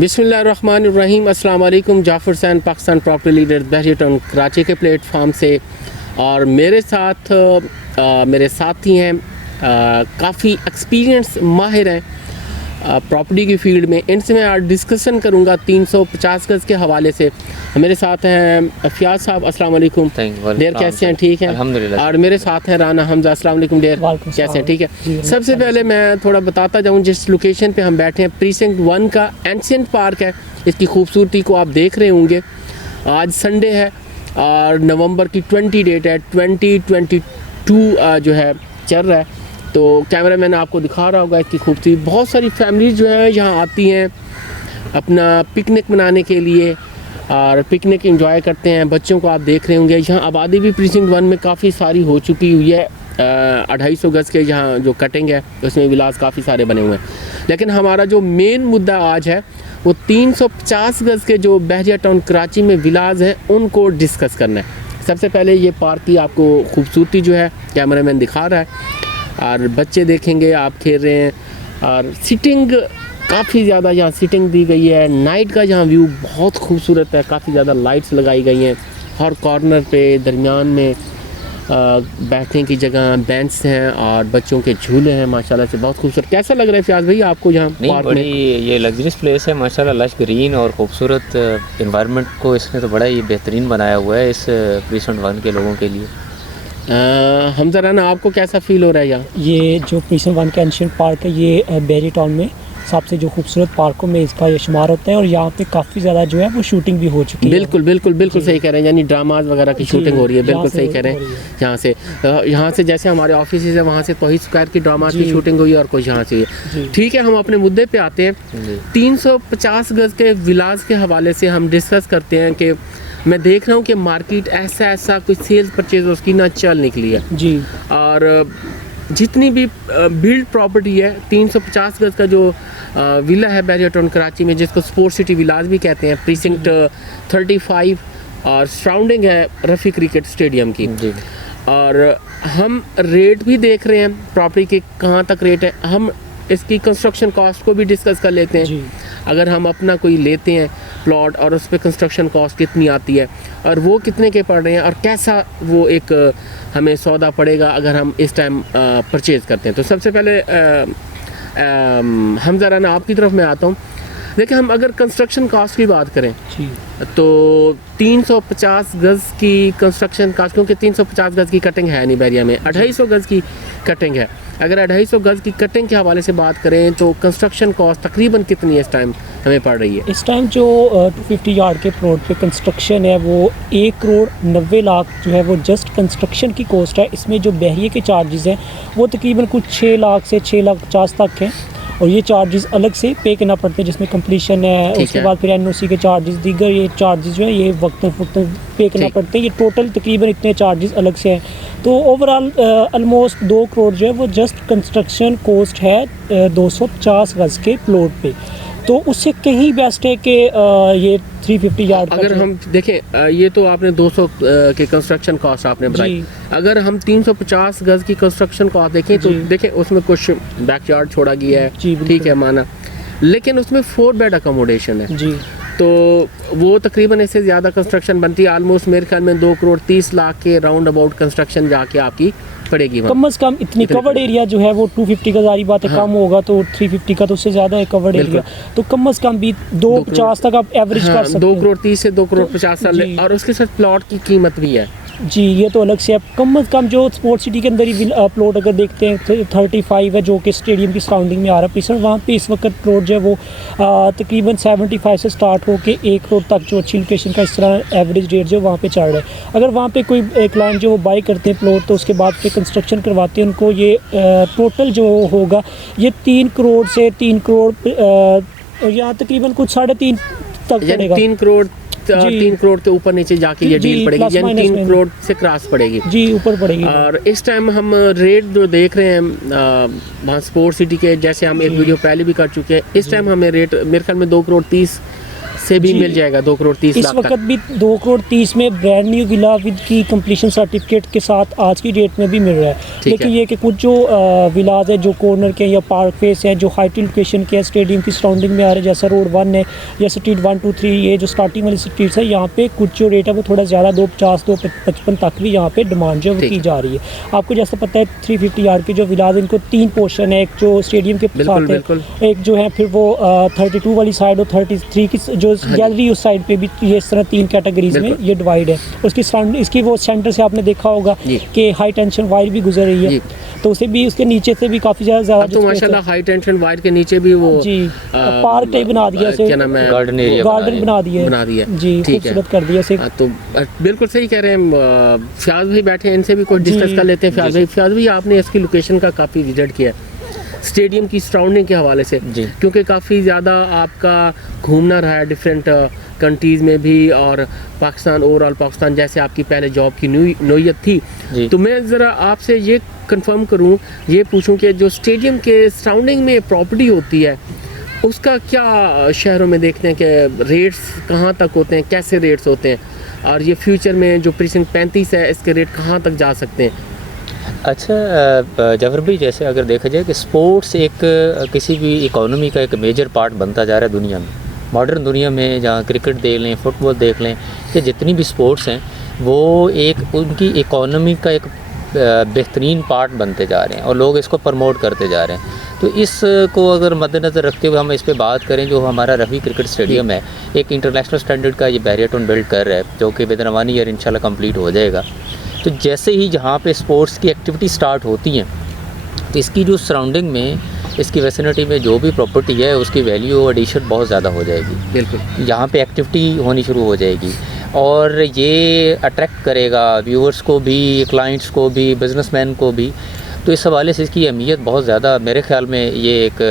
बिस्मिल्लाहिर्रहमानिर्रहीम। अस्सलाम वालेकुम। जाफ़र हुसैन, पाकिस्तान प्रॉपर्टी लीडर, बहरिया टाउन कराची के प्लेटफार्म से। और मेरे साथ मेरे साथी हैं, काफ़ी एक्सपीरियंस माहिर हैं प्रॉपर्टी की फील्ड में। इनसे मैं आज डिस्कशन करूंगा 350 गज़ के हवाले से। मेरे साथ हैं फ़ियाज़ साहब, अस्सलाम वालेकुम। डेर कैसे हैं? ठीक हैं अल्हम्दुलिल्लाह। और मेरे साथ हैं राना हमजा, अस्सलाम वालेकुम डेर, कैसे हैं? ठीक है। सबसे पहले मैं थोड़ा बताता जाऊँ जिस लोकेशन पे हम बैठे हैं, प्रीसिंक्ट 1 का एंशिएंट पार्क है। इसकी खूबसूरती को आप देख रहे होंगे। आज संडे है और नवंबर की 20 डेट है, 2022 जो है चल रहा है। तो कैमरा मैन आपको दिखा रहा होगा इसकी खूबसूरती। बहुत सारी फैमिलीज जो हैं यहाँ आती हैं अपना पिकनिक मनाने के लिए और पिकनिक एंजॉय करते हैं। बच्चों को आप देख रहे होंगे। यहाँ आबादी भी प्रीसिंक्ट 1 में काफ़ी सारी हो चुकी हुई है। 250 गज़ के यहाँ जो कटिंग है उसमें विलास काफ़ी सारे बने हुए हैं। लेकिन हमारा जो मेन मुद्दा आज है वो 350 गज़ के जो बहरिया टाउन कराची में विलास हैं उनको डिस्कस करना है। सबसे पहले ये पार्क की आपको खूबसूरती जो है कैमरा मैन दिखा रहा है और बच्चे देखेंगे, आप खेल रहे हैं। और सिटिंग काफ़ी ज़्यादा यहाँ सिटिंग दी गई है। नाइट का यहाँ व्यू बहुत खूबसूरत है। काफ़ी ज़्यादा लाइट्स लगाई गई हैं हर कॉर्नर पे। दरमियान में बैठने की जगह बेंच हैं और बच्चों के झूले हैं। माशाल्लाह से बहुत खूबसूरत। कैसा लग रहा है फ़ियाज़ भाई आपको यहाँ पार्क में? ये लग्जरियस प्लेस है माशाल्लाह, लश ग्रीन और खूबसूरत इन्वायरमेंट को इसने तो बड़ा ही बेहतरीन बनाया हुआ है इस प्रीसिंक्ट 1 के लोगों के लिए। हम ज़रा ना, आपको कैसा फील हो रहा है यहाँ? ये जो प्रीसिंक्ट 1 का एंशिएंट पार्क है ये बहरिया टाउन में सबसे जो खूबसूरत पार्कों में इसका ये शुमार होता है। और यहाँ पे काफ़ी ज़्यादा जो है वो शूटिंग भी हो चुकी है। बिल्कुल सही कह रहे हैं। यानी ड्रामाज वगैरह की शूटिंग हो रही है। बिल्कुल सही कह रहे हैं। यहाँ से जैसे हमारे ऑफिस है वहाँ से तौहीद स्क्वायर की ड्रामाज की शूटिंग हुई और कुछ यहाँ से। ठीक है, हम अपने मुद्दे पे आते हैं। 350 गज़ के विलास के हवाले से हम डिस्कस करते हैं कि मैं देख रहा हूँ कि मार्केट ऐसा कुछ सेल्स परचेज उसकी ना चल निकली है जी। और जितनी भी बिल्ड प्रॉपर्टी है 350 गज़ का जो विला है बहरिया टाउन कराची में, जिसको स्पोर्ट्स सिटी विलास भी कहते हैं, प्रीसिंक्ट 35 और सराउंडिंग है रफ़ी क्रिकेट स्टेडियम की। और हम रेट भी देख रहे हैं प्रॉपर्टी के कहाँ तक रेट है। हम इसकी कंस्ट्रक्शन कॉस्ट को भी डिस्कस कर लेते हैं। अगर हम अपना कोई लेते हैं प्लॉट और उस पर कंस्ट्रक्शन कॉस्ट कितनी आती है और वो कितने के पड़ रहे हैं और कैसा वो एक हमें सौदा पड़ेगा अगर हम इस टाइम परचेज़ करते हैं। तो सबसे पहले हम ज़रा ना आपकी तरफ मैं आता हूँ। देखिए, हम अगर कंस्ट्रक्शन कॉस्ट की बात करें तो 350 गज़ की कंस्ट्रक्शन कॉस्ट, क्योंकि 350 गज़ की कटिंग है नहीं बहरिया में, 250 गज़ की कटिंग है। अगर 250 गज़ की कटिंग के हवाले से बात करें तो कंस्ट्रक्शन कॉस्ट तकरीबन कितनी है इस टाइम हमें पड़ रही है? इस टाइम जो 250 यार्ड के प्लॉट पे कंस्ट्रक्शन है वो 1,90,00,000 जो है वो जस्ट कंस्ट्रक्शन की कॉस्ट है। इसमें जो बहरिए के चार्जेस हैं वो तकरीबन कुछ 6 लाख से 6,50,000 तक हैं। और ये चार्जेस अलग से पे करना पड़ते हैं, जिसमें कंप्लीशन है, उसके बाद फिर एनओसी के चार्जेस, दीगर ये चार्जेस जो है ये वक्त पे करना पड़ते हैं। ये टोटल तकरीबन इतने चार्जेस अलग से हैं। तो ओवरऑल ऑलमोस्ट 2 करोड़ जो है वो जस्ट कंस्ट्रक्शन कॉस्ट है 250 गज़ के प्लॉट पे। तो उससे कहीं बेस्ट है कि ये 350 यार्ड। अगर हम देखें, ये तो आपने 200 के कंस्ट्रक्शन कॉस्ट आपने बताई। अगर हम 350 गज़ की कंस्ट्रक्शन कॉस्ट देखें तो देखें उसमें कुछ बैकयार्ड छोड़ा गया है, ठीक है माना, लेकिन उसमें 4 बेड अकोमोडेशन है जी। तो वो तकरीबन इससे ज़्यादा कंस्ट्रक्शन बनती है। आलमोस्ट मेरे ख्याल में 2 करोड़ 30 लाख के राउंड अबाउट कंस्ट्रक्शन जाके आपकी पड़ेगी। कम से कम इतनी कवर्ड एरिया जो है वो 250 का जारी बात है, कम होगा तो 350 का तो उससे ज़्यादा है कवर्ड एरिया। तो कम से कम भी 250 तक आप एवरेज कर सकते हैं। 2 करोड़ 30 से 2 करोड़ 50 और उसके साथ प्लॉट की कीमत भी है जी। ये तो अलग से है। कम से कम जो स्पोर्ट्स सिटी के अंदर ही प्लॉट अगर देखते हैं 35 है जो कि स्टेडियम की सराउंडिंग में आ रहा है प्रीसिंक्ट, वहाँ पे इस वक्त प्लॉट जो है वो तकरीबन 75 से स्टार्ट होकर 1 करोड़ तक जो अच्छी लोकेशन का इस तरह एवरेज रेट जो वहाँ पे चल रहा है। अगर वहाँ पे कोई क्लाइंट जो वो बाई करते हैं प्लॉट तो उसके बाद फिर कंस्ट्रक्शन करवाते हैं, उनको ये टोटल जो होगा ये 3 करोड़ से 3 करोड़ यहाँ तकरीबन कुछ 3.5 तक पड़ेगा। 3 करोड़ के ऊपर नीचे जाके ये डील पड़ेगी, यानी 3 करोड़ से क्रॉस पड़ेगी जी, ऊपर पड़ेगी। और इस टाइम हम रेट जो देख रहे हैं वहाँ स्पोर्ट्स सिटी के, जैसे हम एक वीडियो पहले भी कर चुके हैं, इस टाइम हमें रेट मेरे ख्याल में 2 करोड़ 30 से भी जी। मिल जाएगा 2 करोड़ 30 इस लाख वक्त तक। भी 2 करोड़ 30 में ब्रांड न्यू विला विद की कंप्लीशन सर्टिफिकेट के साथ आज की डेट में भी मिल रहा है। ठीक लेकिन है। ये कि कुछ जो विलाज है जो कॉर्नर के या पार्क फेस है जो हाइट लोकेशन के स्टेडियम की सराउंडिंग में आ रहे हैं, जैसा रोड 1 है या स्ट्रीट 1 2 3, ये जो स्टार्टिंग वाली स्ट्रीट्स है, यहाँ पे कुछ जो रेट है वो थोड़ा ज़्यादा 250 255 तक भी यहाँ पे डिमांड जो है वो ठीक की है। जा रही है। आपको जैसा पता है 350 यार्ड के जो विलाज, इनको 3 पोर्शन है, एक जो स्टेडियम के बिल्कुल, साथ है, बिल्कुल। एक जो है फिर वो 32 वाली साइड और 33 की जो गैलरी उस साइड पे भी, ये इस तरह 3 कैटेगरीज में बिल्कुल। ये डिवाइड है। उसकी सराउंड इसकी वो सेंटर से आपने देखा होगा जी। कि हाई टेंशन वायर भी गुजर रही है, जी। तो उसे भी उसके नीचे से भी काफ़ी ज़्यादा अब तो माशाल्लाह हाई टेंशन वायर के नीचे भी वो जी पार्क टाइप बना दिया क्या नाम है, गार्डन एरिया गार्डन बना दिया बना दिया है। जी, ठीक है। खूबसूरत कर दिया इसे। तो बिल्कुल सही कह रहे हैं। फ्याज भाई बैठे हैं, इनसे भी कुछ जी। डिस्कस कर लेते हैं। फ्याज भाई आपने इसकी लोकेशन का काफ़ी विजिट किया है स्टेडियम की सराउंडिंग के हवाले से, जी। क्योंकि काफ़ी ज़्यादा आपका घूमना रहा है डिफरेंट कंट्रीज़ में भी, और पाकिस्तान, ओवरऑल पाकिस्तान, जैसे आपकी पहले जॉब की नोयत थी। जी। तो मैं ज़रा आपसे ये कंफर्म करूं, ये पूछूं कि जो स्टेडियम के सराउंडिंग में प्रॉपर्टी होती है उसका क्या शहरों में देखते हैं कि रेट्स कहाँ तक होते हैं, कैसे रेट्स होते हैं, और ये फ्यूचर में जो प्रीसिंक्ट 35 है इसके रेट कहाँ तक जा सकते हैं? अच्छा जफर भाई, जैसे अगर देखा जाए कि स्पोर्ट्स एक किसी भी इकोनॉमी का एक मेजर पार्ट बनता जा रहा है दुनिया में, मॉडर्न दुनिया में, जहाँ क्रिकेट देख लें, फुटबॉल देख लें, कि जितनी भी स्पोर्ट्स हैं वो एक उनकी इकोनॉमी का एक बेहतरीन पार्ट बनते जा रहे हैं और लोग इसको प्रमोट करते जा रहे हैं। तो इसको अगर मद्देनज़र रखते हुए हम इस पे बात करें, जो हमारा रफ़ी क्रिकेट स्टेडियम है, एक इंटरनेशनल स्टैंडर्ड का ये बैरियटन बिल्ड कर रहा है, जो कि विद इन 1 ईयर इंशाल्लाह कंप्लीट हो जाएगा। तो जैसे ही जहाँ पे स्पोर्ट्स की एक्टिविटी स्टार्ट होती हैं, तो इसकी जो सराउंडिंग में, इसकी वेसिनिटी में जो भी प्रॉपर्टी है उसकी वैल्यू एडिशन बहुत ज़्यादा हो जाएगी। बिल्कुल। यहाँ पे एक्टिविटी होनी शुरू हो जाएगी और ये अट्रैक्ट करेगा व्यूअर्स को भी, क्लाइंट्स को भी, बिजनेसमैन को भी। तो इस हवाले से इसकी अहमियत बहुत ज़्यादा, मेरे ख़्याल में ये एक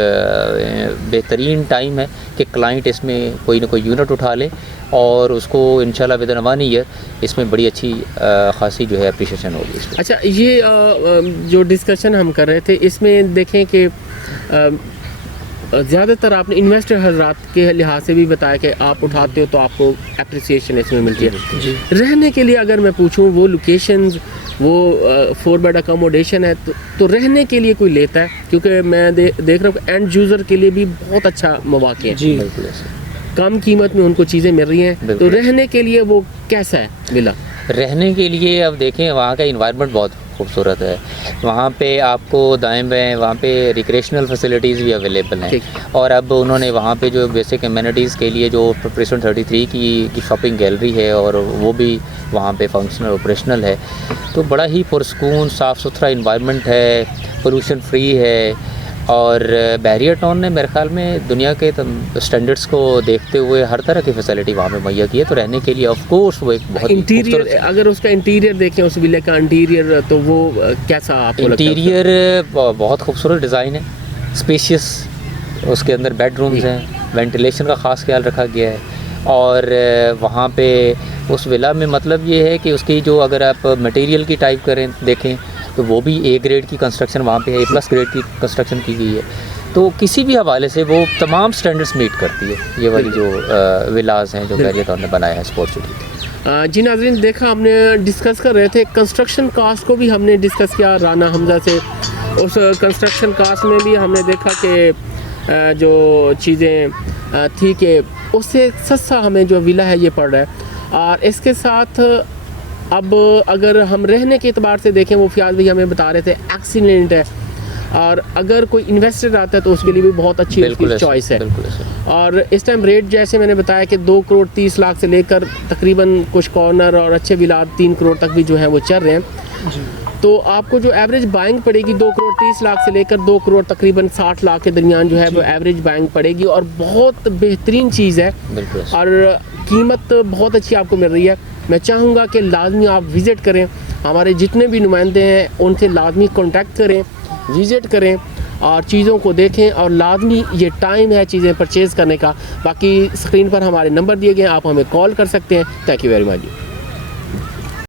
बेहतरीन टाइम है कि क्लाइंट इसमें कोई ना कोई यूनिट उठा ले और उसको इंशाल्लाह विद इन 1 ईयर इसमें बड़ी अच्छी खासी जो है अप्रिशिएशन होगी इसमें। अच्छा, ये जो डिस्कशन हम कर रहे थे इसमें देखें कि ज़्यादातर आपने इन्वेस्टर हजरात के लिहाज से भी बताया कि आप उठाते हो तो आपको अप्रिसिएशन इसमें मिलती है। रहने के लिए अगर मैं पूछूं, वो लोकेशंस, वो 4 बेड अकोमोडेशन है, तो रहने के लिए कोई लेता है? क्योंकि मैं देख रहा हूँ एंड यूज़र के लिए भी बहुत अच्छा मौक़ा है जी, बिल्कुल ऐसे। कम कीमत में उनको चीज़ें मिल रही हैं। तो बिल्कुल। रहने के लिए वो कैसा है विला? रहने के लिए अब देखें, वहाँ का इन्वायरमेंट बहुत खूबसूरत है। वहाँ पे आपको दाएं बाएं वहाँ पे रिक्रेशनल फैसिलिटीज़ भी अवेलेबल हैं, और अब उन्होंने वहाँ पे जो बेसिक एमिनिटीज़ के लिए जो प्रीसिंक्ट 33 की शॉपिंग गैलरी है, और वो भी वहाँ पे फंक्शनल ऑपरेशनल है। तो बड़ा ही पुरसकून साफ़ सुथरा इन्वायरमेंट है, पोल्यूशन फ्री है, और बैरियर टाउन ने मेरे ख्याल में दुनिया के स्टैंडर्ड्स को देखते हुए हर तरह की फैसिलिटी वहाँ पे मुहैया की है। तो रहने के लिए ऑफ कोर्स वो एक बहुत इंटीरियर, अगर उसका इंटीरियर देखें उस विले का इंटीरियर, तो वो कैसा आपको लगता है? इंटीरियर बहुत खूबसूरत डिज़ाइन है, स्पेशियस, उसके अंदर बेडरूम्स हैं, वेंटिलेशन का ख़ास ख्याल रखा गया है। और वहाँ पे उस विला में मतलब ये है कि उसकी जो, अगर आप मटेरियल की टाइप करें देखें, तो वो भी A ग्रेड की कंस्ट्रक्शन वहाँ पे है, A+ ग्रेड की कंस्ट्रक्शन की गई है। तो किसी भी हवाले से वो तमाम स्टैंडर्ड्स मीट करती है, ये वाली जो विलाज हैं जो बैरियर टाउन ने बनाया है स्पोर्ट्स सिटी। जी नाज़रीन, देखा हमने डिस्कस कर रहे थे कंस्ट्रक्शन कास्ट को भी हमने डिस्कस किया राना हमजा से। उस कंस्ट्रक्शन कास्ट में भी हमने देखा कि जो चीज़ें थी कि उससे सस्ता हमें जो विला है ये पड़ रहा है। और इसके साथ अब अगर हम रहने के एतबार से देखें, वो फ्याज भाई हमें बता रहे थे एक्सीलेंट है, और अगर कोई इन्वेस्टर आता है तो उसके लिए भी बहुत अच्छी चॉइस है। और इस टाइम रेट जैसे मैंने बताया कि 2 करोड़ 30 लाख से लेकर तकरीबन कुछ कॉर्नर और अच्छे विला 3 करोड़ तक भी जो है वो चल रहे हैं। तो आपको जो एवरेज बाइंग पड़ेगी 2 करोड़ 30 लाख से लेकर 2 करोड़ तकरीबन 60 लाख के दरमियान जो है वो एवरेज बाइंग पड़ेगी, और बहुत बेहतरीन चीज़ है और कीमत बहुत अच्छी आपको मिल रही है। मैं चाहूँगा कि लाजमी आप विज़िट करें, हमारे जितने भी नुमाइंदे हैं उनसे लाजमी कॉन्टैक्ट करें, विज़िट करें और चीज़ों को देखें, और लाजमी ये टाइम है चीज़ें परचेज़ करने का। बाकी स्क्रीन पर हमारे नंबर दिए गए हैं, आप हमें कॉल कर सकते हैं। Thank you very much.